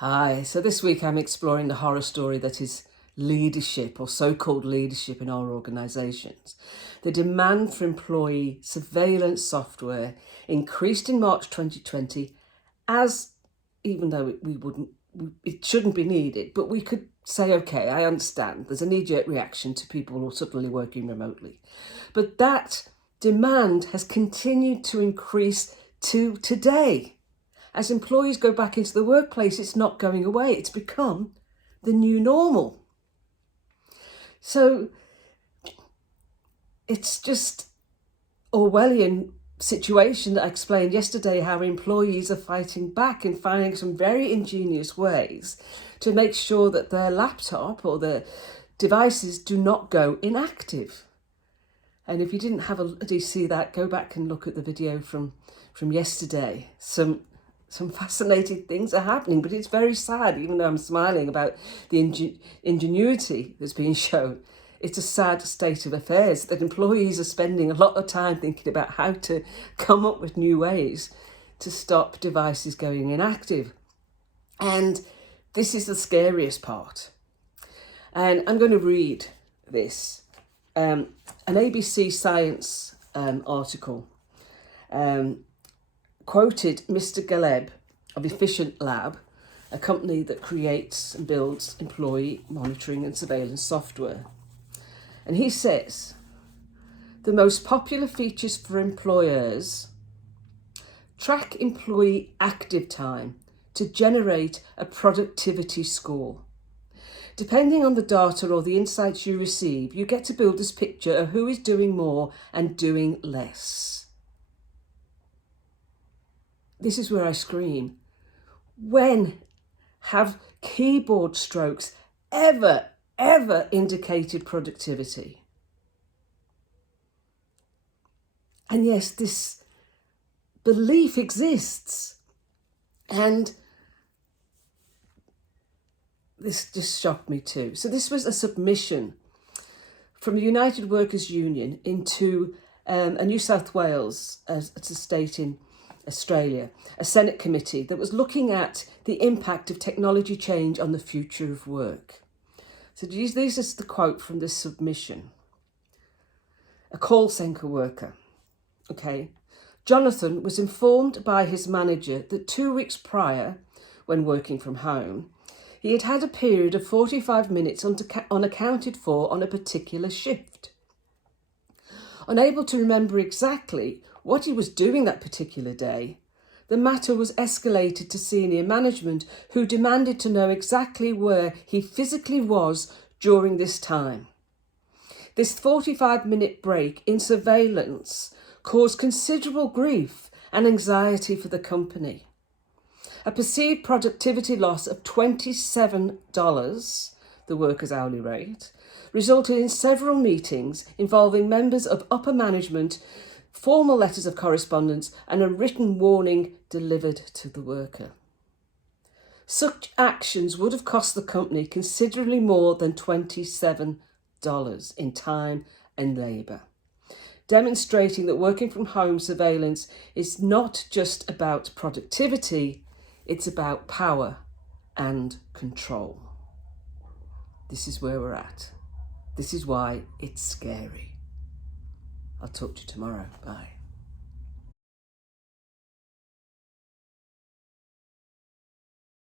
Hi, so this week I'm exploring the horror story that is leadership or so-called leadership in our organisations. The demand for employee surveillance software increased in March 2020 as, even though it shouldn't be needed, but we could say, okay, I understand. There's a knee-jerk reaction to people who are suddenly working remotely. But that demand has continued to increase to today. As employees go back into the workplace, it's not going away. It's become the new normal. So it's just Orwellian situation that I explained yesterday, how employees are fighting back and finding some very ingenious ways to make sure that their laptop or their devices do not go inactive. And if you didn't see that, go back and look at the video from yesterday. Some fascinating things are happening, but it's very sad, even though I'm smiling about the ingenuity that's being shown. It's a sad state of affairs that employees are spending a lot of time thinking about how to come up with new ways to stop devices going inactive. And this is the scariest part. And I'm going to read this. An ABC Science article quoted Mr. Galeb of Efficient Lab, a company that creates and builds employee monitoring and surveillance software. And he says, the most popular features for employers: track employee active time to generate a productivity score. Depending on the data or the insights you receive, you get to build this picture of who is doing more and doing less. This is where I scream. When have keyboard strokes ever indicated productivity? And yes, this belief exists. And this just shocked me too. So this was a submission from the United Workers' Union into a New South Wales, it's a state in Australia, a Senate committee that was looking at the impact of technology change on the future of work. So this is the quote from this submission. A call centre worker. Okay. Jonathan was informed by his manager that 2 weeks prior, when working from home, he had had a period of 45 minutes unaccounted for on a particular shift. Unable to remember exactly what he was doing that particular day, the matter was escalated to senior management, who demanded to know exactly where he physically was during this time. This 45-minute break in surveillance caused considerable grief and anxiety for the company. A perceived productivity loss of $27, the workers' hourly rate, resulted in several meetings involving members of upper management, formal letters of correspondence, and a written warning delivered to the worker. Such actions would have cost the company considerably more than $27 in time and labour, demonstrating that working from home surveillance is not just about productivity, it's about power and control. This is where we're at. This is why it's scary. I'll talk to you tomorrow. Bye.